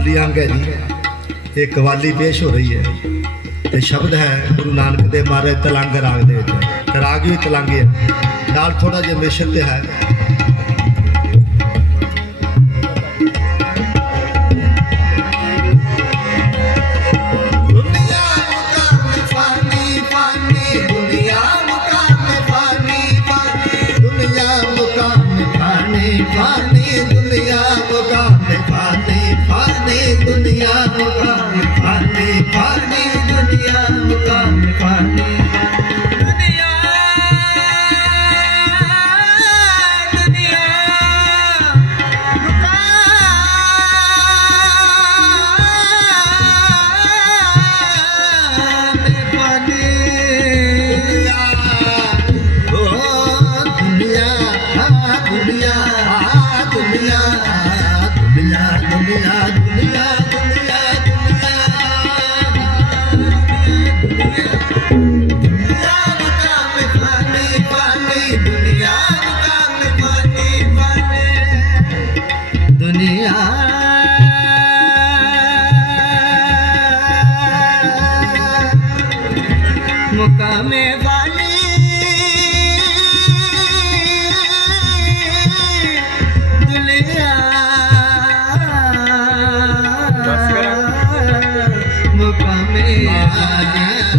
ਕਵਾਲੀ ਅੰਗ ਹੈ ਜੀ। ਇਹ ਕਵਾਲੀ ਪੇਸ਼ ਹੋ ਰਹੀ ਹੈ। ਤੇ ਸ਼ਬਦ ਹੈ ਗੁਰੂ ਨਾਨਕ ਦੇ ਮਹਾਰਾਜ ਤਲੰਗ ਰਾਗ ਦੇ ਵਿੱਚ। ਰਾਗ ਵੀ ਤਲੰਗ ਹੈ ਨਾਲ ਥੋੜਾ ਜਿਹਾ ਮਿਸ਼ਰ ਤੇ ਹੈ। मुकामे वाली दुनिया मुकामे दुनिया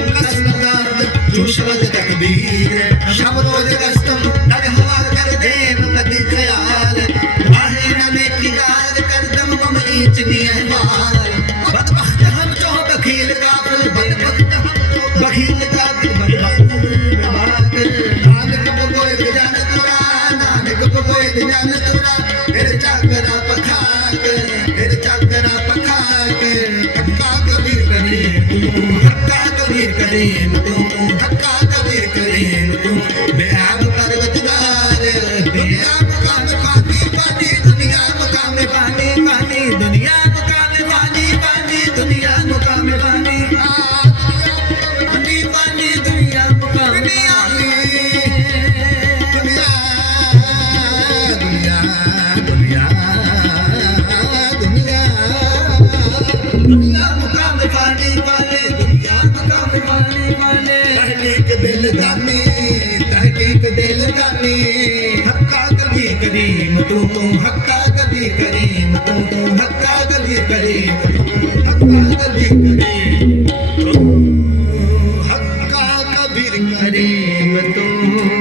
ਤਕਬੀਰ ਸ਼ਬ ਰੋਜ਼ ਕਸਮ ਨਰ ਹਵਾ ਕਰ ਦੇਵ ਕਦੀ ਖਿਆਲ। ਵਾਹੇ ਨਾ ਮੇਰੀ ਗਾਲ ਕਰ ਦਮ ਮਮਰੀ ਚਨੀ ਅਹਵਾਲ। ਬਦਬਖਤ ਹਮ ਤੋਂ ਬਖੀਲ ਗਾਫਲ ਬਦਬਖਤ ਹਮ ਤੋਂ ਬਖੀਲ ਗਾਫਲ ਬਦਬਖਤ ਬਾਤ ਨਾਨਕ ਕੋ ਕੋਈ ਜਾਨ ਤੁਰਾ, ਨਾਨਕ ਕੋ ਕੋਈ ਜਾਨ ਤੁਰਾ। ਫਿਰ ਚਾਕਰਾ ਪਖਾਕ, ਫਿਰ ਚਾਕਰਾ ਪਖਾਕ। ਹੱਕਾ ਕਬੀਰ ਕਰੀਮ ਤੂੰ, ਹੱਕਾ ਕਬੀਰ ਕਰੀਮ ਤੂੰ Yeah. जानी तहकीक जानी हक्का कभी करीम, तू तू हक्का कभी करीम, तू तू हक्का कभी करीम।